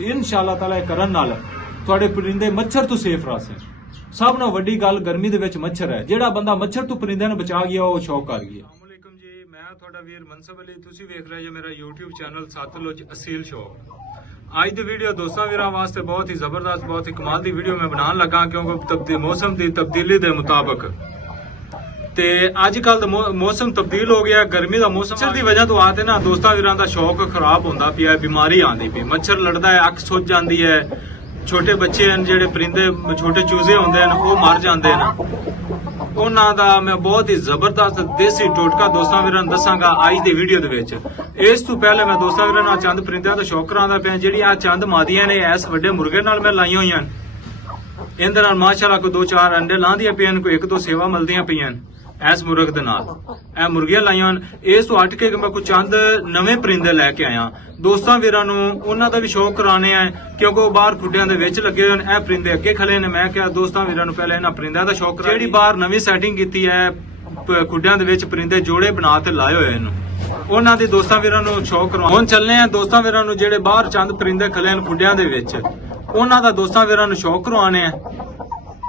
ਵਿੱਚ ਇਨਸ਼ਾਅੱਲਾ ਤਾਲਾ ਇਹ ਕਰਨ ਨਾਲ ਤੁਹਾਡੇ ਪਰਿੰਦੇ ਮੱਛਰ ਤੋਂ ਸੇਫ ਰਹਿਣ। ਸਭ ਨਾਲੋਂ ਵੱਡੀ ਗੱਲ ਗਰਮੀ ਦੇ ਵਿੱਚ ਮੱਛਰ ਹੈ। ਜਿਹੜਾ ਬੰਦਾ ਮੱਛਰ ਤੋਂ ਪਰਿੰਦਿਆਂ ਨੂੰ ਬਚਾ ਗਿਆ ਉਹ ਸ਼ੌਕ ਕਰ ਗਿਆ। अस्सलामुअलैकुम जी, मैं ਤੁਹਾਡਾ ਵੀਰ ਮਨਸਬ ਅਲੀ, ਤੁਸੀਂ ਵੇਖ ਰਹੇ ਹੋ ਮੇਰਾ YouTube ਚੈਨਲ ਸਤਲੁਜ ਅਸੀਲ ਸ਼ੌਕ। ਅੱਜ ਦੀ ਵੀਡੀਓ ਦੋਸਤਾਂ ਵੀਰਾਂ ਵਾਸਤੇ ਬਹੁਤ ਹੀ ਜ਼ਬਰਦਸਤ, ਬਹੁਤ ਹੀ ਕਮਾਲ ਦੀ ਵੀਡੀਓ ਮੈਂ ਬਣਾਉਣ ਲੱਗਾ, ਕਿਉਂਕਿ ਮੌਸਮ ਦੀ ਤਬਦੀਲੀ ਦੇ ਮੁਤਾਬਕ ਤੇ ਅੱਜ ਕੱਲ ਦਾ ਮੌਸਮ ਤਬਦੀਲ ਹੋ ਗਿਆ, ਗਰਮੀ ਦਾ ਮੌਸਮ। ਮੱਛਰ ਦੀ ਵਜ੍ਹਾ ਤੋਂ ਆਤੇ ਨਾ ਦੋਸਤਾਂ ਵੀਰਾਂ ਦਾ ਸ਼ੌਕ ਖਰਾਬ ਹੁੰਦਾ ਪਿਆ, ਬਿਮਾਰੀ ਆਉਂਦੀ ਪਈ, ਮੱਛਰ ਲੜਦਾ ਹੈ, ਅੱਖ ਸੁੱਜ ਜਾਂਦੀ ਹੈ, ਛੋਟੇ ਬੱਚੇ ਹਨ ਜਿਹੜੇ ਪਰਿੰਦੇ ਛੋਟੇ ਚੂਜ਼ੇ ਹੁੰਦੇ ਹਨ ਉਹ ਮਰ ਜਾਂਦੇ ਨੇ। ਉਹਨਾਂ ਦਾ ਮੈਂ ਬਹੁਤ ਹੀ ਜ਼ਬਰਦਸਤ ਦੇਸੀ ਟੋਟਕਾ ਦੋਸਤਾਂ ਵੀਰਾਂ ਨੂੰ ਦੱਸਾਂਗਾ ਅੱਜ ਦੀ ਵੀਡੀਓ ਦੇ ਵਿੱਚ। ਇਸ ਤੋਂ ਪਹਿਲੇ ਮੈਂ ਦੋਸਤਾਂ ਵੀਰਾਂ ਨਾਲ ਚੰਦ ਪਰਿੰਦਿਆਂ ਦਾ ਸ਼ੌਕ ਕਰਾਉਂਦਾ ਪਿਆ। ਜਿਹੜੀ ਆ ਚੰਦ ਮਾਦੀਆਂ ਨੇ ਇਸ ਵੱਡੇ ਮੁਰਗੇ ਨਾਲ ਮੈਂ ਲਾਈਆਂ ਹੋਈਆਂ, ਇਹਦੇ ਨਾਲ ਮਾਸ਼ਾਅੱਲਾ ਕੋਈ 2-4 ਅੰਡੇ ਲਾਉਂਦੀਆਂ ਪਈਆਂ, ਕੋਈ 1-2 ਸੇਵਾ ਮਿਲਦੀਆਂ ਪਈਆਂ ਇਸ ਮੁਰਗ ਦੇ ਨਾਲ। ਇਹ ਮੁਰਗੀਆਂ ਲਾਈਆਂ ਹਨ। ਇਸ ਤੋਂ ਹਟ ਕੇ ਮੈਂ ਕੋਈ ਚੰਦ ਨਵੇਂ ਪਰਿੰਦੇ ਲੈ ਕੇ ਆਇਆ ਦੋਸਤਾਂ ਵੀਰਾਂ ਨੂੰ, ਉਹਨਾਂ ਦਾ ਵੀ ਸ਼ੌਕ ਕਰਾਣੇ ਆ, ਕਿਉਂਕਿ ਉਹ ਬਾਹਰ ਖੁੱਡਿਆਂ ਦੇ ਵਿੱਚ ਲੱਗੇ ਹੋਏ ਨੇ। ਇਹ ਪਰਿੰਦੇ ਅੱਗੇ ਖਲੇ ਨੇ। ਮੈਂ ਕਿਹਾ ਦੋਸਤਾਂ ਵੀਰਾਂ ਨੂੰ ਪਹਿਲੇ ਇਹਨਾਂ ਪਰਿੰਦਿਆਂ ਦਾ ਸ਼ੌਕ ਕਰਾ। ਜਿਹੜੀ ਬਾਹਰ ਨਵੀਂ ਸੈਟਿੰਗ ਕੀਤੀ ਹੈ ਖੁੱਡਿਆਂ ਦੇ ਵਿੱਚ ਪਰਿੰਦੇ ਜੋੜੇ ਬਣਾ ਤੇ ਲਾਏ ਹੋਏ ਇਹਨੂੰ, ਉਹਨਾਂ ਦੀ ਦੋਸਤਾਂ ਵੀਰਾਂ ਨੂੰ ਸ਼ੌਕ ਕਰਵਾ। ਹੁਣ ਚੱਲਨੇ ਆ ਦੋਸਤਾਂ ਵੀਰਾਂ ਨੂੰ ਜਿਹੜੇ ਬਾਹਰ ਚੰਦ ਪਰਿੰਦੇ ਖਲੇ ਨੇ ਖੁੱਡਿਆਂ ਦੇ ਵਿੱਚ, ਉਹਨਾਂ ਦਾ ਦੋਸਤਾਂ ਵੀਰਾਂ ਨੂੰ ਸ਼ੌਕ ਕਰਵਾਣੇ ਆ।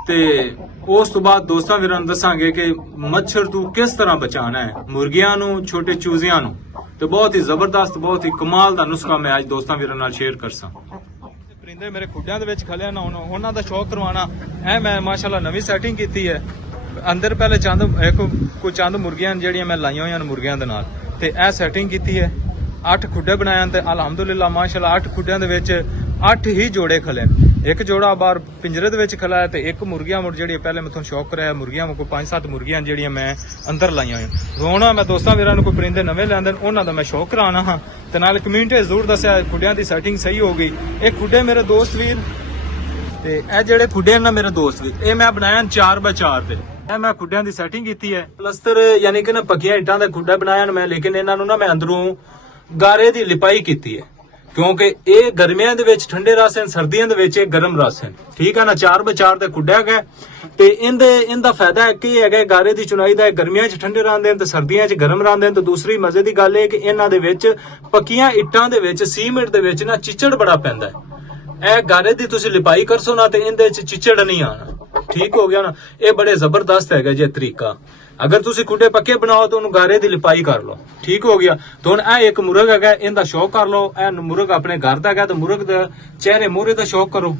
ਤੇ ਉਸ ਤੋਂ ਬਾਅਦ ਦੋਸਤਾਂ ਵੀਰਾਂ ਨੂੰ ਦੱਸਾਂਗੇ ਕਿ ਮੱਛਰ ਤੋਂ ਕਿਸ ਤਰ੍ਹਾਂ ਬਚਾਉਣਾ ਹੈ ਮੁਰਗੀਆਂ ਨੂੰ, ਛੋਟੇ ਚੂਜ਼ਿਆਂ ਨੂੰ। ਤੇ ਬਹੁਤ ਹੀ ਜ਼ਬਰਦਸਤ, ਬਹੁਤ ਹੀ ਕਮਾਲ ਦਾ ਨੁਸਖਾ ਮੈਂ ਅੱਜ ਦੋਸਤਾਂ ਵੀਰਾਂ ਨਾਲ ਸ਼ੇਅਰ ਕਰਸਾਂ। ਪਰਿੰਦੇ ਮੇਰੇ ਖੁੱਡਿਆਂ ਦੇ ਵਿੱਚ ਖਲੇ ਨਾ, ਉਹਨਾਂ ਦਾ ਸ਼ੌਕ ਕਰਵਾਉਣਾ। ਇਹ ਮੈਂ ਮਾਸ਼ਾਅੱਲਾ ਨਵੀਂ ਸੈਟਿੰਗ ਕੀਤੀ ਹੈ। ਅੰਦਰ ਪਹਿਲੇ ਕੋਈ ਚੰਦ ਮੁਰਗੀਆਂ ਜਿਹੜੀਆਂ ਮੈਂ ਲਾਈਆਂ ਹੋਈਆਂ ਮੁਰਗਿਆਂ ਦੇ ਨਾਲ, ਤੇ ਇਹ ਸੈਟਿੰਗ ਕੀਤੀ ਹੈ। 8 ਖੁੱਡੇ ਬਣਾਏ ਤੇ ਅਲਹਮਦੁਲਿਲਾ ਮਾਸ਼ਾਅੱਲਾ 8 ਖੁੱਡਿਆਂ ਦੇ ਵਿੱਚ 8 ਹੀ ਜੋੜੇ ਖਲੇ। ਇੱਕ ਜੋੜਾ ਬਾਹਰ ਪਿੰਜਰੇ ਦੇ ਵਿੱਚ ਖਲਾ ਹੈ ਤੇ ਇੱਕ ਮੁਰਗੀਆਂ ਜਿਹੜੀ ਪਹਿਲੇ ਮੈਂ ਤੁਹਾਨੂੰ ਸ਼ੌਕ ਕਰਾਇਆ, ਮੁਰਗੀਆਂ ਕੋਈ 5-7 ਮੁਰਗੀਆਂ ਜਿਹੜੀਆਂ ਮੈਂ ਅੰਦਰ ਲਾਈਆਂ ਹੋਈਆਂ। ਹੁਣ ਮੈਂ ਦੋਸਤਾਂ ਵੀਰਾਂ ਨੂੰ ਕੋਈ ਪਰਿੰਦੇ ਨਵੇਂ ਲੈਂਦੇ ਉਹਨਾਂ ਦਾ ਮੈਂ ਸ਼ੌਕ ਕਰਾਉਣਾ ਹਾਂ। ਤੇ ਨਾਲ ਕਮਿਊਨਿਟੀ ਜ਼ਰੂਰ ਦੱਸਿਆ ਖੁੱਡਿਆਂ ਦੀ ਸੈਟਿੰਗ ਸਹੀ ਹੋ ਗਈ। ਇਹ ਖੁੱਡੇ ਮੇਰੇ ਦੋਸਤ ਵੀਰ, ਤੇ ਇਹ ਜਿਹੜੇ ਖੁੱਡੇ ਨਾ ਮੇਰੇ ਦੋਸਤ ਵੀਰ, ਇਹ ਮੈਂ ਬਣਾਇਆ 4x4 ਤੇ। ਇਹ ਮੈਂ ਖੁੱਡਿਆਂ ਦੀ ਸੈਟਿੰਗ ਕੀਤੀ ਹੈ। ਪਲਸਤਰ ਯਾਨੀ ਕਿ ਨਾ ਪੱਕੀਆਂ ਇੱਟਾਂ ਦਾ ਖੁੱਡਾ ਬਣਾਇਆ ਮੈਂ, ਲੇਕਿਨ ਇਹਨਾਂ ਨੂੰ ਨਾ ਮੈਂ ਅੰਦਰੋਂ ਗਾਰੇ ਦੀ ਲਿਪਾਈ ਕੀਤੀ ਹੈ, ਕਿਉਂਕਿ ਇਹ ਗਰਮੀਆਂ ਦੇ ਵਿੱਚ ਠੰਡੇ ਰਸ ਹਨ, ਸਰਦੀਆਂ ਦੇ ਵਿੱਚ ਇਹ ਗਰਮ ਰਸ ਹਨ। ਠੀਕ ਹੈ ਨਾ। 4x4 ਤੇ ਖੁੱਡਾ ਹੈਗਾ ਤੇ ਇਹਦਾ ਫਾਇਦਾ ਹੈ ਕਿ ਹੈਗਾ ਗਾਰੇ ਦੀ ਚੁਨਾਈ ਦਾ, ਗਰਮੀਆਂ 'ਚ ਠੰਡੇ ਰਹਿੰਦੇ ਨੇ ਤੇ ਸਰਦੀਆਂ 'ਚ ਗਰਮ ਰਹਿੰਦੇ ਨੇ। ਤੇ ਦੂਸਰੀ ਮਜ਼ੇ ਦੀ ਗੱਲ ਇਹ ਕਿ ਇਹਨਾਂ ਦੇ ਵਿੱਚ ਪੱਕੀਆਂ ਇੱਟਾਂ ਦੇ ਵਿੱਚ, ਸੀਮੈਂਟ ਦੇ ਵਿੱਚ ਨਾ ਚਿੱਚੜ ਬੜਾ ਪੈਂਦਾ ਹੈ। ਇਹ ਗਾਰੇ ਦੀ ਤੁਸੀਂ ਲਿਪਾਈ ਕਰਸੋ ਨਾ ਤੇ ਇਹਦੇ 'ਚ ਚਿੱਚੜ ਨਹੀਂ ਆਣਾ। ਠੀਕ ਹੋ ਗਿਆ ਨਾ। ਇਹ ਬੜੇ ਜ਼ਬਰਦਸਤ ਹੈਗਾ ਜੇ ਤਰੀਕਾ। ਅਗਰ ਤੁਸੀਂ ਖੁੱਡੇ ਪੱਕੇ ਬਣਾਓ ਤਾਂ ਉਹਨੂੰ ਗਾਰੇ ਦੀ ਲਿਪਾਈ ਕਰ ਲਓ। ਠੀਕ ਹੋ ਗਿਆ। ਤਾਂ ਹੁਣ ਇਹ ਇੱਕ ਮੁਰਗ ਹੈਗਾ, ਇਹਦਾ ਸ਼ੌਕ ਕਰ ਲਓ। ਇਹ ਮੁਰਗ ਆਪਣੇ ਘਰ ਦਾ ਹੈਗਾ, ਤੇ ਮੁਰਗ ਦਾ ਚਿਹਰੇ ਮੂਹਰੇ ਦਾ ਸ਼ੌਕ ਕਰੋ।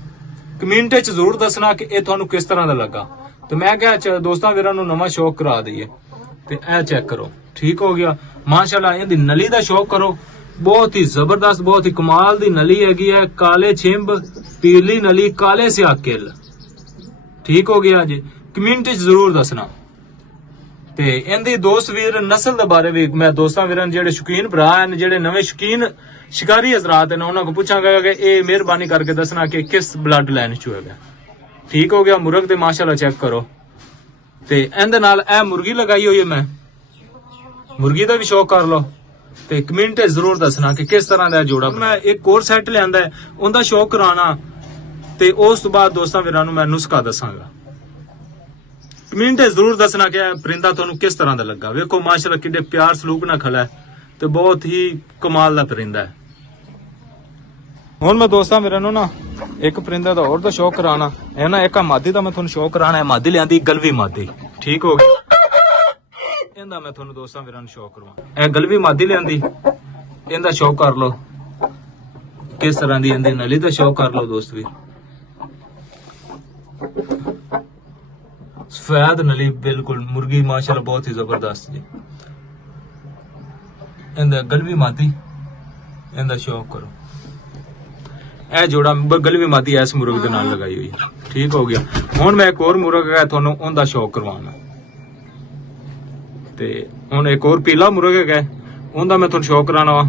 ਕਮਿਊਨਿਟੀ 'ਚ ਜ਼ਰੂਰ ਦੱਸਣਾ ਕਿ ਇਹ ਤੁਹਾਨੂੰ ਕਿਸ ਤਰ੍ਹਾਂ ਦਾ ਲੱਗਾ। ਤੇ ਮੈਂ ਕਿਹਾ ਦੋਸਤਾਂ ਵੀਰਾਂ ਨੂੰ ਨਵਾਂ ਸ਼ੌਕ ਕਰਾ ਦਈਏ। ਤੇ ਇਹ ਚੈੱਕ ਕਰੋ। ਠੀਕ ਹੋ ਗਿਆ। ਮਾਸ਼ਾਅੱਲਾ ਇਹਦੀ ਨਲੀ ਦਾ ਸ਼ੌਕ ਕਰੋ। ਬਹੁਤ ਹੀ ਜ਼ਬਰਦਸਤ, ਬਹੁਤ ਹੀ ਕਮਾਲ ਦੀ ਨਲੀ ਹੈਗੀ ਹੈ। ਕਾਲੇ ਛਿੰਬ, ਪੀਲੀ ਨਲੀ, ਕਾਲੇ ਸਿਆਹ ਕਿੱਲ। ਠੀਕ ਹੋ ਗਿਆ ਜੀ। ਕਮਿਊਨਿਟੀ 'ਚ ਜ਼ਰੂਰ ਦੱਸਣਾ। ਤੇ ਇਹਦੀ ਦੋਸਤ ਵੀਰ ਨਸਲ ਦੇ ਬਾਰੇ ਵੀ ਮੈਂ ਦੋਸਤਾਂ ਵੀਰਾਂ ਜਿਹੜੇ ਸ਼ੌਕੀਨ ਭਰਾ ਹਨ, ਜਿਹੜੇ ਨਵੇਂ ਸ਼ੌਕੀਨ ਸ਼ਿਕਾਰੀ ਹਜ਼ਰਾਤ ਨੇ, ਉਹਨਾਂ ਕੋਲ ਪੁੱਛਾਂਗਾ ਕਿ ਇਹ ਮਿਹਰਬਾਨੀ ਕਰਕੇ ਦੱਸਣਾ ਕਿ ਕਿਸ ਬਲੱਡ ਲਾਈਨ ਚੋਂ ਹੈਗਾ। ਠੀਕ ਹੋ ਗਿਆ। ਮੁਰਗ ਤੇ ਮਾਸ਼ਾਅੱਲਾ ਚੈੱਕ ਕਰੋ। ਤੇ ਇਹਦੇ ਨਾਲ ਇਹ ਮੁਰਗੀ ਲਗਾਈ ਹੋਈ ਹੈ ਮੈਂ, ਮੁਰਗੀ ਦਾ ਵੀ ਸ਼ੌਕ ਕਰ ਲਓ। ਤੇ ਕਮੈਂਟ ਜ਼ਰੂਰ ਦੱਸਣਾ ਕਿ ਕਿਸ ਤਰ੍ਹਾਂ ਦਾ ਜੋੜਾ। ਮੈਂ ਇੱਕ ਹੋਰ ਸੈੱਟ ਲਿਆਂਦਾ ਉਹਦਾ ਸ਼ੌਕ ਕਰਾਉਣਾ, ਤੇ ਉਸ ਤੋਂ ਬਾਅਦ ਦੋਸਤਾਂ ਵੀਰਾਂ ਨੂੰ ਮੈਂ ਨੁਸਖਾ ਦੱਸਾਂਗਾ। ਕਮੈਂਟ ਜ਼ਰੂਰ ਦੱਸਣਾ ਕਿ ਪਰਿੰਦਾ ਤੁਹਾਨੂੰ ਕਿਸ ਤਰ੍ਹਾਂ ਦਾ ਲੱਗਾ। ਵੇਖੋ ਮਾਸ਼ਾਅੱਲਾ ਕਿੰਨੇ ਪਿਆਰ ਸਲੂਕ ਨਾਲ ਖੜਾ ਹੈ ਤੇ ਬਹੁਤ ਹੀ ਕਮਾਲ ਦਾ ਪਰਿੰਦਾ ਹੈ। ਹੁਣ ਮੈਂ ਦੋਸਤਾਂ ਵੀਰਾਂ ਨੂੰ ਨਾ ਇੱਕ ਪਰਿੰਦਾ ਦਾ ਹੋਰ ਦਾ ਸ਼ੌਕ ਕਰਾਉਣਾ ਹੈ ਨਾ। ਇੱਕ ਮਾਦੀ ਦਾ ਮੈਂ ਤੁਹਾਨੂੰ ਸ਼ੌਕ ਕਰਾਉਣਾ ਹੈ। ਮਾਦੀ ਲਿਆਂਦੀ ਗਲਵੀ ਮਾਦੀ। ਠੀਕ ਹੋ ਗਿਆ। ਇਹਦਾ ਮੈਂ ਤੁਹਾਨੂੰ ਦੋਸਤਾਂ ਵੀਰਾਂ ਨੂੰ ਸ਼ੌਕ ਕਰਵਾ। ਇਹ ਗਲਵੀ ਮਾਦੀ ਲਿਆਂਦੀ, ਇਹਦਾ ਸ਼ੌਕ ਕਰ ਲਓ ਕਿਸ ਤਰ੍ਹਾਂ ਦੀ। ਇਹਦੀ ਨਲੀ ਦਾ ਸ਼ੌਕ ਕਰ ਲਓ ਦੋਸਤ ਵੀਰ। ਸਫੈਦ ਨਲੀ ਬਿਲਕੁਲ ਮੁਰਗੀ ਮਾਸ਼ਾਅੱਲਾ ਬਹੁਤ ਹੀ ਜ਼ਬਰਦਸਤ ਜੀ। ਇਹਦਾ ਗਲਵੀ ਮਾਦੀ, ਇਹਦਾ ਸ਼ੌਕ ਕਰੋ। ਇਹ ਜੋੜਾ ਗਲਵੀ ਮਾਦੀ ਇਸ ਮੁਰਗ ਦੇ ਨਾਲ ਲਗਾਈ ਹੋਈ ਹੈ। ਠੀਕ ਹੋ ਗਿਆ। ਹੁਣ ਮੈਂ ਇੱਕ ਹੋਰ ਮੁਰਗ ਹੈ ਤੁਹਾਨੂੰ ਉਹਦਾ ਸ਼ੌਕ ਕਰਵਾਉਣਾ। ਤੇ ਹੁਣ ਇੱਕ ਹੋਰ ਪੀਲਾ ਮੁਰਗ ਹੈਗਾ, ਉਹਦਾ ਮੈਂ ਤੁਹਾਨੂੰ ਸ਼ੌਕ ਕਰਾਉਣਾ ਵਾ।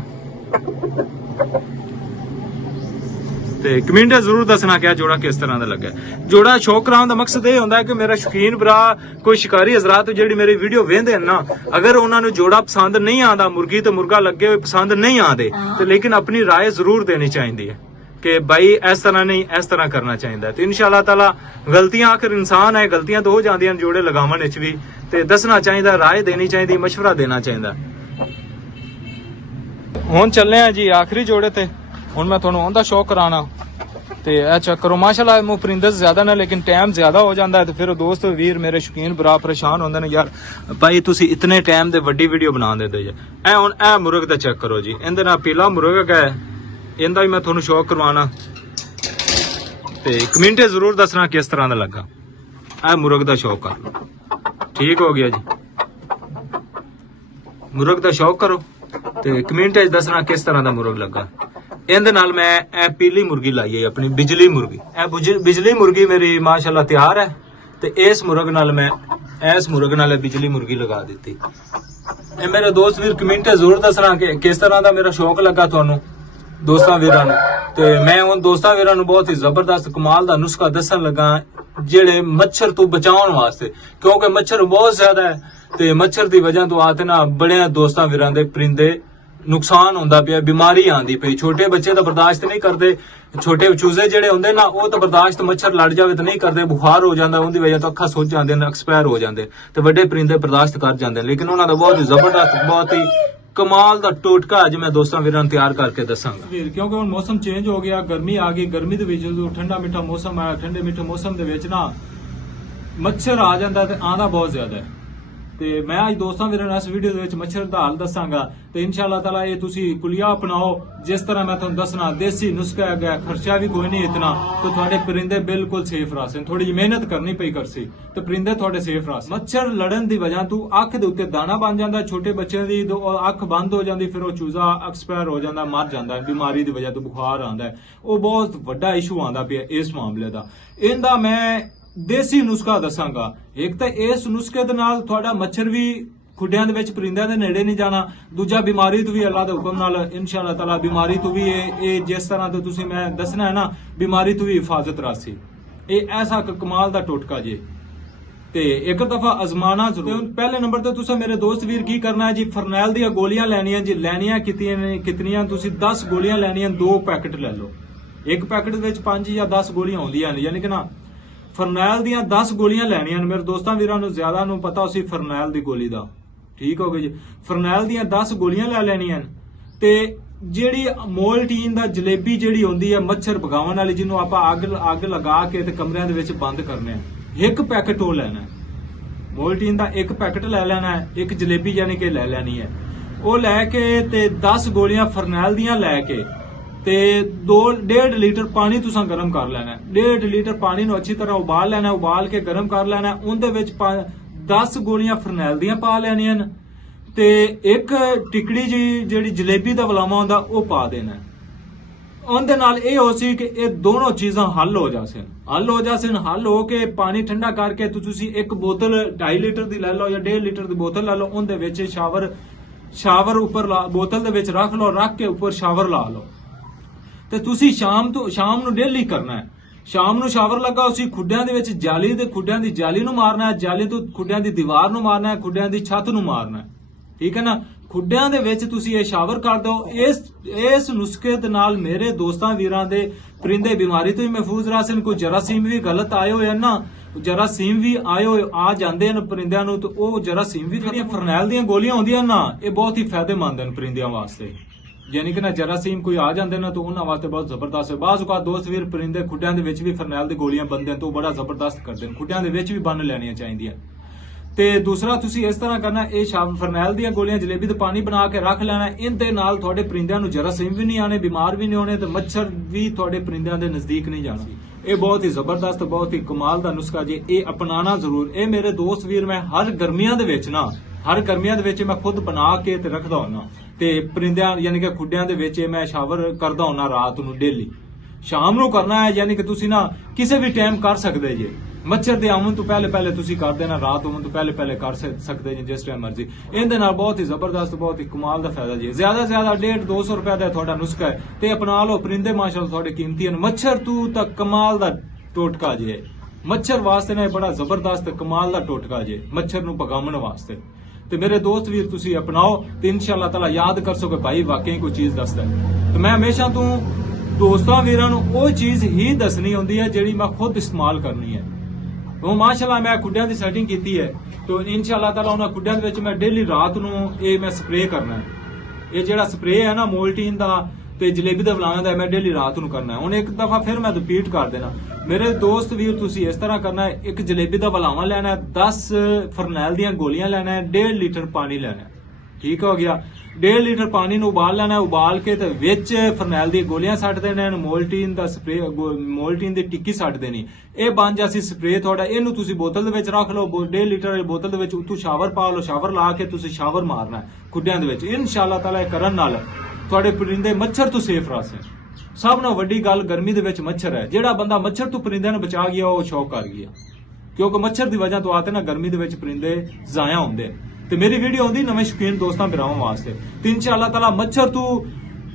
ਤੇ ਕਮੈਂਟ ਜ਼ਰੂਰ ਦੱਸਣਾ ਕਿ ਜੋੜਾ ਕਿਸ ਤਰ੍ਹਾਂ ਦਾ ਲੱਗਾ। ਜੋੜਾ ਸ਼ੌਕ ਕਰਾਉਣ ਦਾ ਮਕਸਦ ਇਹ ਹੁੰਦਾ ਹੈ ਕਿ ਮੇਰਾ ਸ਼ੌਕੀਨ ਭਰਾ ਕੋਈ ਸ਼ਿਕਾਰੀ ਹਜ਼ਰਾਤ ਜਿਹੜੀ ਮੇਰੀ ਵੀਡੀਓ ਵੇਖਦੇ ਹਨ ਨਾ, ਅਗਰ ਉਹਨਾਂ ਨੂੰ ਜੋੜਾ ਪਸੰਦ ਨਹੀਂ ਆਉਂਦਾ, ਮੁਰਗੀ ਤੇ ਮੁਰਗਾ ਲੱਗੇ ਹੋਏ ਪਸੰਦ ਨਹੀਂ ਆਉਂਦੇ, ਤੇ ਲੇਕਿਨ ਆਪਣੀ ਰਾਏ ਜ਼ਰੂਰ ਦੇਣੀ ਚਾਹੀਦੀ ਹੈ ਕਿ ਭਾਈ ਇਸ ਤਰ੍ਹਾਂ ਨਹੀਂ, ਇਸ ਤਰ੍ਹਾਂ ਕਰਨਾ ਚਾਹੀਦਾ। ਤੇ ਇਨਸ਼ਾਅੱਲਾ ਤਾਲਾ ਗਲਤੀਆਂ ਆਖਰ ਇਨਸਾਨ ਹੈ, ਗਲਤੀਆਂ ਤਾਂ ਹੋ ਜਾਂਦੀਆਂ ਜੋੜੇ ਲਗਾਉਣ ਵਿੱਚ ਵੀ, ਤੇ ਦੱਸਣਾ ਚਾਹੀਦਾ, ਰਾਏ ਦੇਣੀ ਚਾਹੀਦੀ, ਮਸ਼ਵਰਾ ਦੇਣਾ ਚਾਹੀਦਾ। ਹੁਣ ਚੱਲੇ ਆ ਜੀ ਆਖਰੀ ਜੋੜੇ ਤੇ। ਹੁਣ ਮੈਂ ਤੁਹਾਨੂੰ ਉਹਦਾ ਸ਼ੌਕ ਕਰਾਣਾ ਤੇ ਇਹ ਚੈੱਕ ਕਰੋ ਮਾਸ਼ਾਅੱਲਾ ਮੋ ਪਰਿੰਦੇ ਜ਼ਿਆਦਾ ਨੇ ਲੇਕਿਨ ਟਾਈਮ ਜ਼ਿਆਦਾ ਹੋ ਜਾਂਦਾ ਹੈ ਤੇ ਫਿਰ ਦੋਸਤ ਵੀਰ ਮੇਰੇ ਸ਼ੌਕੀਨ ਭਰਾ ਪਰੇਸ਼ਾਨ ਹੁੰਦੇ ਨੇ ਯਾਰ ਭਾਈ ਤੁਸੀਂ ਇਤਨੇ ਟਾਈਮ ਦੇ ਵੱਡੀ ਵੀਡੀਓ ਬਣਾ ਦਿੰਦੇ ਜੇ ਇਹ ਹੁਣ ਇਹ ਮੁਰਗ ਦਾ ਚੈੱਕ ਕਰੋ ਜੀ ਇਹਦੇ ਨਾਲ ਪੀਲਾ ਮੁਰਗ ਹੈ ਇਹਦਾ ਵੀ ਮੈਂ ਤੁਹਾਨੂੰ ਸ਼ੌਕ ਕਰਵਾਣਾ ਤੇ ਕਮੈਂਟੇ ਜ਼ਰੂਰ ਦੱਸਣਾ ਕਿਸ ਤਰ੍ਹਾਂ ਦਾ ਲੱਗਾ ਇਹ ਮੁਰਗ ਦਾ ਸ਼ੌਕ ਕਰ ਲਓ ਠੀਕ ਹੋ ਗਿਆ ਜੀ ਮੁਰਗ ਦਾ ਸ਼ੌਕ ਕਰੋ ਤੇ ਕਮੈਂਟੇ ਦੱਸਣਾ ਕਿਸ ਤਰ੍ਹਾਂ ਦਾ ਮੁਰਗ ਲੱਗਾ ਇਹਦੇ ਨਾਲ ਮੈਂ ਇਹ ਪੀਲੀ ਮੁਰਗੀ ਲਾਈ ਹੈ ਆਪਣੀ ਬਿਜਲੀ ਮੁਰਗੀ ਇਹ ਬਿਜਲੀ ਮੁਰਗੀ ਮੇਰੀ ਮਾਸ਼ਾਅੱਲਾ ਤਿਆਰ ਹੈ ਤੇ ਇਸ ਮੁਰਗ ਨਾਲ ਮੈਂ ਇਸ ਮੁਰਗ ਨਾਲ ਬਿਜਲੀ ਮੁਰਗੀ ਲਗਾ ਦਿੱਤੀ ਇਹ ਮੇਰੇ ਦੋਸਤ ਵੀਰ ਕਮੈਂਟੇ ਜ਼ਰੂਰ ਦੱਸਣਾ ਕਿ ਕਿਸ ਤਰ੍ਹਾਂ ਦਾ ਮੇਰਾ ਸ਼ੌਕ ਲੱਗਾ ਤੁਹਾਨੂੰ ਦੋਸਤਾਂ ਵੀਰਾਂ ਨੂੰ ਤੇ ਮੈਂ ਹੁਣ ਦੋਸਤਾਂ ਵੀਰਾਂ ਨੂੰ ਬਹੁਤ ਹੀ ਜ਼ਬਰਦਸਤ ਕਮਾਲ ਦਾ ਨੁਸਖਾ ਦੱਸਣ ਲੱਗਾ ਜਿਹੜੇ ਮੱਛਰ ਤੋਂ ਬਚਾਉਣ ਵਾਸਤੇ ਕਿਉਂਕਿ ਮੱਛਰ ਬਹੁਤ ਜ਼ਿਆਦਾ ਹੈ ਤੇ ਮੱਛਰ ਦੀ ਵਜ੍ਹਾ ਤੋਂ ਆਤੇ ਨਾ ਬੜੇ ਦੋਸਤਾਂ ਵੀਰਾਂ ਦੇ ਪਰਿੰਦੇ ਨੁਕਸਾਨ ਹੁੰਦਾ ਪਿਆ ਬਿਮਾਰੀ ਆਂਦੀ ਪਈ ਛੋਟੇ ਬੱਚੇ ਤਾਂ ਬਰਦਾਸ਼ਤ ਨਹੀਂ ਕਰਦੇ ਛੋਟੇ ਚੂਜ਼ੇ ਜਿਹੜੇ ਹੁੰਦੇ ਨਾ ਉਹ ਤਾਂ ਬਰਦਾਸ਼ਤ ਮੱਛਰ ਲੜ ਜਾਵੇ ਤਾਂ ਨਹੀਂ ਕਰਦੇ ਬੁਖਾਰ ਹੋ ਜਾਂਦਾ ਉਹਦੀ ਵਜ੍ਹਾ ਤੋਂ ਅੱਖਾਂ ਸੁੱਜ ਜਾਂਦੇ ਨੇ ਐਕਸਪਾਇਰ ਹੋ ਜਾਂਦੇ ਤੇ ਵੱਡੇ ਪਰਿੰਦੇ ਬਰਦਾਸ਼ਤ ਕਰ ਜਾਂਦੇ ਲੇਕਿਨ ਉਹਨਾਂ ਦਾ ਬਹੁਤ ਹੀ ਜ਼ਬਰਦਸਤ ਬਹੁਤ ਹੀ ਕਮਾਲ ਦਾ ਟੋਟਕਾ ਅੱਜ ਮੈਂ ਦੋਸਤਾਂ ਵੀਰਾਂ ਨੂੰ ਤਿਆਰ ਕਰਕੇ ਦੱਸਾਂਗਾ ਕਿਉਂਕਿ ਹੁਣ ਮੌਸਮ ਚੇਂਜ ਹੋ ਗਿਆ ਗਰਮੀ ਆ ਗਈ ਗਰਮੀ ਦੇ ਵਿੱਚ ਜਦੋਂ ਠੰਡਾ ਮਿੱਠਾ ਮੌਸਮ ਆਇਆ ਠੰਡੇ ਮਿੱਠੇ ਮੌਸਮ ਦੇ ਵਿੱਚ ਨਾ ਮੱਛਰ ਆ ਜਾਂਦਾ ਤੇ ਆਂਦਾ ਬਹੁਤ ਜ਼ਿਆਦਾ ਹੈ ਤੇ ਮੈਂ ਅੱਜ ਦੋਸਤਾਂ ਵੀਰਾਂ ਨੂੰ ਇਸ ਵੀਡੀਓ ਦੇ ਵਿੱਚ ਮੱਛਰ ਦਾ ਹੱਲ ਦੱਸਾਂਗਾ ਤੇ ਇਨਸ਼ਾਅੱਲਾ ਤਾਲਾ ਇਹ ਤੁਸੀਂ ਕੁਲੀਆ ਅਪਣਾਓ ਜਿਸ ਤਰ੍ਹਾਂ ਮੈਂ ਤੁਹਾਨੂੰ ਦੱਸਣਾ ਦੇਸੀ ਨੁਸਖਾ ਹੈਗਾ ਖਰਚਾ ਵੀ ਕੋਈ ਨਹੀਂ ਇਤਨਾ ਤੇ ਤੁਹਾਡੇ ਪਰਿੰਦੇ ਬਿਲਕੁਲ ਸੇਫ ਰਾਸਨ ਥੋੜੀ ਜਿਹੀ ਮਿਹਨਤ ਕਰਨੀ ਪਈ ਕਰਸੀ ਤੇ ਪਰਿੰਦੇ ਤੁਹਾਡੇ ਸੇਫ ਰਾਸਨ ਮੱਛਰ ਲੜਨ ਦੀ ਵਜ੍ਹਾ ਤੋਂ ਅੱਖ ਦੇ ਉੱਤੇ ਦਾਣਾ ਬਣ ਜਾਂਦਾ ਛੋਟੇ ਬੱਚਿਆਂ ਦੀ ਅੱਖ ਬੰਦ ਹੋ ਜਾਂਦੀ ਫਿਰ ਉਹ ਚੂਜ਼ਾ ਐਕਸਪਾਇਰ ਹੋ ਜਾਂਦਾ ਮਰ ਜਾਂਦਾ ਬਿਮਾਰੀ ਦੀ ਵਜ੍ਹਾ ਤੋਂ ਬੁਖਾਰ ਆਉਂਦਾ ਉਹ ਬਹੁਤ ਵੱਡਾ ਇਸ਼ੂ ਆਉਂਦਾ ਪਿਆ ਇਸ ਮਾਮਲੇ ਦਾ ਇਹਦਾ ਮੈਂ ਦੇਸੀ ਨੁਸਖਾ ਦੱਸਾਂਗਾ ਇੱਕ ਤਾਂ ਇਸ ਨੁਸਖੇ ਦੇ ਨਾਲ ਤੁਹਾਡਾ ਮੱਛਰ ਵੀ ਖੁੱਡਿਆਂ ਦੇ ਵਿੱਚ ਪਰਿੰਦਿਆਂ ਦੇ ਨੇੜੇ ਨਹੀਂ ਜਾਣਾ ਦੂਜਾ ਬਿਮਾਰੀ ਤੋਂ ਵੀ ਅੱਲਾਹ ਦੇ ਹੁਕਮ ਨਾਲ ਇਨਸ਼ਾਅੱਲਾ ਤਾਲਾ ਬਿਮਾਰੀ ਤੋਂ ਵੀ ਇਹ ਜਿਸ ਤਰ੍ਹਾਂ ਤੋਂ ਤੁਸੀਂ ਮੈਂ ਦੱਸਣਾ ਹੈ ਨਾ ਬਿਮਾਰੀ ਤੋਂ ਵੀ ਹਿਫਾਜ਼ਤ ਰਾਸੀ ਇਹ ਐਸਾ ਕਮਾਲ ਦਾ ਟੋਟਕਾ ਜੇ ਤੇ ਇੱਕ ਦਫਾ ਅਜ਼ਮਾਨਾ ਜ਼ਰੂਰ ਪਹਿਲੇ ਨੰਬਰ ਤੇ ਤੁਸੀਂ ਮੇਰੇ ਦੋਸਤ ਵੀਰ ਕੀ ਕਰਨਾ ਹੈ ਜੀ ਫਰਨੈਲ ਦੀਆਂ ਗੋਲੀਆਂ ਲੈਣੀਆਂ ਜੀ ਲੈਣੀਆਂ ਕਿਤਨੀਆਂ ਤੁਸੀਂ 10 ਗੋਲੀਆਂ ਲੈਣੀਆਂ 2 ਪੈਕਟ ਲੈ ਲਓ ਇੱਕ ਪੈਕਟ ਵਿੱਚ 5 ਜਾਂ 10 ਗੋਲੀਆਂ ਆਉਂਦੀਆਂ ਨੇ ਯਾਨੀ ਕਿ ਨਾ ਫਰਨੈਲ ਦੀਆਂ 10 ਗੋਲੀਆਂ ਲੈਣੀਆਂ ਨੇ ਮੇਰੇ ਦੋਸਤਾਂ ਵੀਰਾਂ ਨੂੰ ਜ਼ਿਆਦਾ ਨੂੰ ਪਤਾ ਸੀ ਫਰਨੈਲ ਦੀ ਗੋਲੀ ਦਾ ਠੀਕ ਹੋ ਗਿਆ ਜੀ ਫਰਨੈਲ ਦੀਆਂ 10 ਗੋਲੀਆਂ ਲੈ ਲੈਣੀਆਂ ਤੇ ਜਿਹੜੀ ਮੋਲਟੀਨ ਦਾ ਜਲੇਬੀ ਜਿਹੜੀ ਹੁੰਦੀ ਹੈ ਮੱਛਰ ਭਗਾਉਣ ਵਾਲੀ ਜਿਹਨੂੰ ਆਪਾਂ ਅੱਗ ਲਗਾ ਕੇ ਤੇ ਕਮਰਿਆਂ ਦੇ ਵਿੱਚ ਬੰਦ ਕਰਨੇ ਆ ਇੱਕ ਪੈਕਟ ਉਹ ਲੈਣਾ ਮੋਲਟੀਨ ਦਾ ਇੱਕ ਪੈਕਟ ਲੈ ਲੈਣਾ ਹੈ ਇੱਕ ਜਲੇਬੀ ਯਾਨੀ ਕਿ ਲੈ ਲੈਣੀ ਹੈ ਉਹ ਲੈ ਕੇ ਤੇ 10 ਗੋਲੀਆਂ ਫਰਨੈਲ ਦੀਆਂ ਲੈ ਕੇ ਤੇ 1.5 ਲੀਟਰ ਪਾਣੀ ਤੁਸੀਂ ਗਰਮ ਕਰ ਲੈਣਾ 1.5 ਲੀਟਰ ਪਾਣੀ ਨੂੰ ਅੱਛੀ ਤਰ੍ਹਾਂ ਉਬਾਲ ਲੈਣਾ ਉਬਾਲ ਕੇ ਗਰਮ ਕਰ ਲੈਣਾ ਉਹਦੇ ਵਿੱਚ 10 ਗੋਲੀਆਂ ਫਰਨੈਲ ਦੀਆਂ ਪਾ ਲੈਣੀਆਂ ਤੇ ਇੱਕ ਟਿਕੜੀ ਜਿਹੜੀ ਜਲੇਬੀ ਦਾ ਵਲਾਵਾ ਹੁੰਦਾ ਉਹ ਪਾ ਦੇਣਾ ਉਹਦੇ ਨਾਲ ਇਹ ਹੋ ਸੀ ਕਿ ਇਹ ਦੋਨੋਂ ਚੀਜ਼ਾਂ ਹੱਲ ਹੋ ਜਾਸਨ ਹੱਲ ਹੋ ਕੇ ਪਾਣੀ ਠੰਡਾ ਕਰਕੇ ਤੁਸੀਂ ਇੱਕ ਬੋਤਲ 2.5 ਲੀਟਰ ਦੀ ਲੈ ਲਓ ਜਾਂ 1.5 ਲੀਟਰ ਦੀ ਬੋਤਲ ਲੈ ਲਓ ਉਹਦੇ ਵਿੱਚ ਸ਼ਾਵਰ ਉੱਪਰ ਬੋਤਲ ਦੇ ਵਿੱਚ ਰੱਖ ਲਓ ਰੱਖ ਕੇ ਉੱਪਰ ਸ਼ਾਵਰ ਲਾ ਲਓ ਤੇ ਤੁਸੀਂ ਸ਼ਾਮ ਨੂੰ ਡੇਲੀ ਕਰਨਾ ਹੈ ਸ਼ਾਮ ਨੂੰ ਸ਼ਾਵਰ ਲੱਗਾ ਉਸੇ ਖੁੱਡਿਆਂ ਦੇ ਵਿੱਚ ਜਾਲੀ ਤੇ ਖੁੱਡਿਆਂ ਦੀ ਜਾਲੀ ਨੂੰ ਮਾਰਨਾ ਹੈ ਜਾਲੀ ਤੋਂ ਖੁੱਡਿਆਂ ਦੀ ਦੀਵਾਰ ਨੂੰ ਮਾਰਨਾ ਹੈ ਖੁੱਡਿਆਂ ਦੀ ਛੱਤ ਨੂੰ ਮਾਰਨਾ ਹੈ ਠੀਕ ਹੈ ਨਾ ਖੁੱਡਿਆਂ ਦੇ ਵਿੱਚ ਤੁਸੀਂ ਇਹ ਸ਼ਾਵਰ ਕਰ ਦਿਓ ਇਸ ਨੁਸਖੇ ਦੇ ਨਾਲ ਮੇਰੇ ਦੋਸਤਾਂ ਵੀਰਾਂ ਦੇ ਪਰਿੰਦੇ ਬਿਮਾਰੀ ਤੋਂ ਹੀ ਮਹਿਫੂਜ਼ ਰਹਿਣ ਕੋਈ ਜਰਾਸੀਮ ਵੀ ਗਲਤ ਆਏ ਹੋਏ ਨਾ ਜਰਾਸੀਮ ਵੀ ਆ ਜਾਂਦੇ ਹਨ ਪਰਿੰਦਿਆਂ ਨੂੰ ਤੇ ਉਹ ਜਰਾਸੀਮ ਵੀ ਜਿਹੜੀਆਂ ਫਰਨੈਲ ਦੀਆਂ ਗੋਲੀਆਂ ਹੁੰਦੀਆਂ ਨਾ ਇਹ ਬਹੁਤ ਹੀ ਫਾਇਦੇਮੰਦ ਹਨ ਪਰਿੰਦਿਆਂ ਵਾਸਤੇ ਯਾਨੀ ਕਿ ਨਾ ਜਰਾਸੀਮ ਕੋਈ ਆ ਜਾਂਦੇ ਨਾ ਤਾਂ ਉਹਨਾਂ ਵਾਸਤੇ ਬਹੁਤ ਜ਼ਬਰਦਸਤ ਹੈ ਬਾਜ਼ ਔਕਾਤ ਦੋਸਤ ਵੀਰ ਪਰਿੰਦੇ ਖੁੱਡਿਆਂ ਦੇ ਵਿੱਚ ਵੀ ਫਰਨੈਲ ਦੀ ਗੋਲੀਆਂ ਬੰਦੇ ਤੋਂ ਬੜਾ ਜ਼ਬਰਦਸਤ ਕਰਦੇ ਨੇ ਖੁੱਡਿਆਂ ਦੇ ਵਿੱਚ ਵੀ ਬੰਨ ਲੈਣੀਆਂ ਚਾਹੀਦੀਆਂ ਤੇ ਦੂਸਰਾ ਤੁਸੀਂ ਇਸ ਤਰ੍ਹਾਂ ਕਰਨਾ ਇਹ ਫਰਨੈਲ ਦੀਆਂ ਗੋਲੀਆਂ ਜਲੇਬੀ ਤੇ ਪਾਣੀ ਬਣਾ ਕੇ ਰੱਖ ਲੈਣਾ ਇਹਦੇ ਨਾਲ ਤੁਹਾਡੇ ਪਰਿੰਦਿਆਂ ਨੂੰ ਜਰਾਸੀਮ ਵੀ ਨਹੀਂ ਆਣੇ ਬਿਮਾਰ ਵੀ ਨਹੀਂ ਹੋਣੇ ਤੇ ਮੱਛਰ ਵੀ ਤੁਹਾਡੇ ਪਰਿੰਦਿਆਂ ਦੇ ਨਜ਼ਦੀਕ ਨਹੀਂ ਜਾਣਾ ਇਹ ਬਹੁਤ ਹੀ ਜ਼ਬਰਦਸਤ ਬਹੁਤ ਹੀ ਕਮਾਲ ਦਾ ਨੁਸਖਾ ਜੀ ਇਹ ਅਪਣਾਣਾ ਜ਼ਰੂਰ ਇਹ ਮੇਰੇ ਦੋਸਤ ਵੀਰ ਮੈਂ ਹਰ ਗਰਮੀਆਂ ਦੇ ਵਿੱਚ ਮੈਂ ਖੁਦ ਬਣਾ ਕੇ ਤੇ ਰੱਖਦਾ ਹੁੰਨਾ ਤੇ ਪਰਿੰਦਿਆਂ ਯਾਨੀ ਕਿ ਖੁੱਡਿਆਂ ਦੇ ਵਿੱਚ ਮੈਂ ਸ਼ਾਵਰ ਕਰਦਾ ਹੁੰਨਾ ਰਾਤ ਨੂੰ ਡੇਲੀ ਸ਼ਾਮ ਨੂੰ ਕਰਨਾ ਹੈ ਯਾਨੀ ਕਿ ਤੁਸੀਂ ਨਾ ਕਿਸੇ ਵੀ ਟਾਈਮ ਕਰ ਸਕਦੇ ਜੇ ਮੱਛਰ ਦੇ ਆਉਣ ਤੋਂ ਪਹਿਲੇ ਤੁਸੀਂ ਕਰ ਦੇਣਾ ਰਾਤ ਹੋਣ ਤੋਂ ਪਹਿਲੇ ਕਰ ਸਕਦੇ ਜੇ ਜਿਸ ਟਾਈਮ ਮਰਜ਼ੀ ਇਹਦੇ ਨਾਲ ਬਹੁਤ ਹੀ ਜ਼ਬਰਦਸਤ ਬਹੁਤ ਹੀ ਕਮਾਲ ਦਾ ਫਾਇਦਾ ਜੀ ਜ਼ਿਆਦਾ 150-200 ਰੁਪਏ ਦਾ ਤੁਹਾਡਾ ਨੁਸਖਾ ਹੈ ਤੇ ਅਪਣਾ ਲਓ ਪਰਿੰਦੇ ਮਾਸ਼ਾਅੱਲਾ ਤੁਹਾਡੇ ਕੀਮਤੀ ਹਨ ਮੱਛਰ ਤੋਂ ਤਾਂ ਕਮਾਲ ਦਾ ਟੋਟਕਾ ਜੇ ਮੱਛਰ ਵਾਸਤੇ ਨਾ ਬੜਾ ਜ਼ਬਰਦਸਤ ਕਮਾਲ ਦਾ ਟੋਟਕਾ ਜੇ ਮੱਛਰ ਨੂੰ ਭਗਾਉਣ ਵਾਸਤੇ ਤੇ ਮੇਰੇ ਦੋਸਤ ਵੀਰ ਤੁਸੀਂ ਅਪਣਾਓ ਤੇ ਇਨਸ਼ਾਅੱਲਾ ਤਾਲਾ ਯਾਦ ਕਰ ਸਕੋਗੇ ਭਾਈ ਵਾਕਈ ਕੋਈ ਚੀਜ਼ ਦੱਸਦਾ ਤੇ ਮੈਂ ਹਮੇਸ਼ਾ ਤੋਂ ਦੋਸਤਾਂ ਵੀਰਾਂ ਨੂੰ ਉਹ ਚੀਜ਼ ਹੀ ਦੱਸਣੀ ਹੁੰਦੀ ਹੈ ਜਿਹੜੀ ਮੈਂ ਖੁਦ ਇਸਤੇਮਾਲ ਕਰਨੀ ਹੈ ਉਹ ਮਾਸ਼ਾਅੱਲਾ ਮੈਂ ਖੁੱਡਿਆਂ ਦੀ ਸੈਟਿੰਗ ਕੀਤੀ ਹੈ ਤੇ ਇਨਸ਼ਾਅੱਲਾ ਤਾਲਾ ਉਹਨਾਂ ਖੁੱਡਿਆਂ ਦੇ ਵਿੱਚ ਮੈਂ ਡੇਲੀ ਰਾਤ ਨੂੰ ਇਹ ਮੈਂ ਸਪਰੇਅ ਕਰਨਾ ਹੈ ਇਹ ਜਿਹੜਾ ਸਪਰੇਅ ਹੈ ਨਾ ਮੋਲਟੀਨ ਦਾ ਤੇ ਜਲੇਬੀ ਦਾ ਬੁਲਾਣਾ ਦਾ ਮੈਂ ਡੇਲੀ ਰਾਤ ਨੂੰ ਕਰਨਾ ਹੈ। ਹੁਣ ਇੱਕ ਦਫਾ ਫਿਰ ਮੈਂ ਰਿਪੀਟ ਕਰ ਦੇਣਾ, ਮੇਰੇ ਦੋਸਤ ਵੀਰ ਤੁਸੀਂ ਇਸ ਤਰ੍ਹਾਂ ਕਰਨਾ ਹੈ, ਇੱਕ ਜਲੇਬੀ ਦਾ ਬੁਲਾਵਾ ਲੈਣਾ ਹੈ, 10 ਫਰਨੈਲ ਦੀਆਂ ਗੋਲੀਆਂ ਲੈਣਾ ਹੈ, 1.5 ਲੀਟਰ ਪਾਣੀ ਲੈਣਾ ਹੈ। ਠੀਕ ਹੋ ਗਿਆ। 1.5 ਲੀਟਰ ਪਾਣੀ ਨੂੰ ਉਬਾਲ ਲੈਣਾ, ਉਬਾਲ ਕੇ ਤੇ ਵਿੱਚ ਫਰਨੈਲ ਦੀਆਂ ਗੋਲੀਆਂ ਸੱਟ ਦੇਣਾ, ਮੋਲਟੀਨ ਦਾ ਸਪਰੇ, ਮੋਲਟੀਨ ਦੀ ਟਿੱਕੀ ਸੱਟ ਦੇਣੀ। ਇਹ ਬਣ ਜਾਸੀ ਸਪਰੇ ਤੁਹਾਡਾ। ਇਹਨੂੰ ਤੁਸੀਂ ਬੋਤਲ ਦੇ ਵਿੱਚ ਰੱਖ ਲਓ, 1.5 ਲੀਟਰ ਵਾਲੀ ਬੋਤਲ ਦੇ ਵਿੱਚ ਉੱਤੋਂ ਸ਼ਾਵਰ ਪਾ ਲਓ, ਸ਼ਾਵਰ ਲਾ ਕੇ ਤੁਸੀਂ ਸ਼ਾਵਰ ਮਾਰਨਾ ਹੈ ਖੁੱਡਿਆਂ ਦੇ ਵਿੱਚ। ਇਨਸ਼ਾਅੱਲਾ ਤਾਲਾ ਇਹ ਕਰਨ ਨਾਲ ਤੁਹਾਡੇ ਪਰਿੰਦੇ ਮੱਛਰ ਤੋਂ ਸੇਫ ਰਹਿਣ। ਸਭ ਨਾਲੋਂ ਵੱਡੀ ਗੱਲ ਗਰਮੀ ਦੇ ਵਿੱਚ ਮੱਛਰ ਹੈ। ਜਿਹੜਾ ਬੰਦਾ ਮੱਛਰ ਤੋਂ ਪਰਿੰਦਿਆਂ ਨੂੰ ਬਚਾ ਗਿਆ ਉਹ ਸ਼ੌਕ ਕਰ ਗਿਆ, ਕਿਉਂਕਿ ਮੱਛਰ ਦੀ ਵਜ੍ਹਾ ਤੋਂ ਆਤੇ ਨਾ ਗਰਮੀ ਦੇ ਵਿੱਚ ਪਰਿੰਦੇ ਜ਼ਾਇਆ ਹੁੰਦੇ। ਤੇ ਮੇਰੀ ਵੀਡੀਓ ਆਉਂਦੀ ਨਵੇਂ ਸ਼ੌਕੀਨ ਦੋਸਤਾਂ ਭਰਾਵਾਂ ਵਾਸਤੇ, ਤੇ ਇਨਸ਼ਾਅੱਲਾ ਤਾਲਾ ਮੱਛਰ ਤੋਂ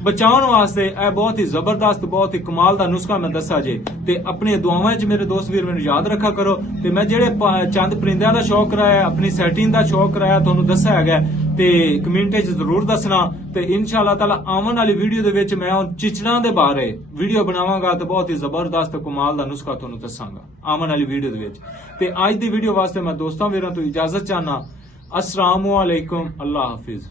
ਬਚਾਉਣ ਵਾਸਤੇ ਇਹ ਬਹੁਤ ਹੀ ਜ਼ਬਰਦਸਤ, ਬਹੁਤ ਹੀ ਕਮਾਲ ਦਾ ਨੁਸਖਾ ਮੈਂ ਦੱਸਾਂ ਜੇ। ਤੇ ਆਪਣੀ ਦੁਆਵਾਂ 'ਚ ਮੇਰੇ ਦੋਸਤ ਵੀਰ ਮੈਨੂੰ ਯਾਦ ਰੱਖਿਆ ਕਰੋ। ਤੇ ਮੈਂ ਜਿਹੜੇ ਚੰਦ ਪਰਿੰਦਿਆਂ ਦਾ ਸ਼ੌਕ ਕਰਾਇਆ, ਆਪਣੀ ਸੈਟਿੰਗ ਦਾ ਸ਼ੌਕ ਕਰਾਇਆ, ਤੁਹਾਨੂੰ ਦੱਸਿਆ ਹੈਗਾ, ਤੇ ਕਮੈਂਟ 'ਚ ਜ਼ਰੂਰ ਦੱਸਣਾ। ਤੇ ਇਨਸ਼ਾਅੱਲਾ ਤਾਲਾ ਆਉਣ ਵਾਲੀ ਵੀਡੀਓ ਦੇ ਵਿੱਚ ਮੈਂ ਉਹ ਚਿਚੜਾਂ ਦੇ ਬਾਰੇ ਵੀਡੀਓ ਬਣਾਵਾਂਗਾ ਤੇ ਬਹੁਤ ਹੀ ਜ਼ਬਰਦਸਤ ਕਮਾਲ ਦਾ ਨੁਸਖਾ ਤੁਹਾਨੂੰ ਦੱਸਾਂਗਾ ਆਉਣ ਵਾਲੀ ਵੀਡੀਓ ਦੇ ਵਿੱਚ। ਤੇ ਅੱਜ ਦੀ ਵੀਡੀਓ ਵਾਸਤੇ ਮੈਂ ਦੋਸਤਾਂ ਵੀਰਾਂ ਤੋਂ ਇਜਾਜ਼ਤ ਚਾਹਨਾ। अस्सलामु अलैकुम, अल्लाह हाफिज।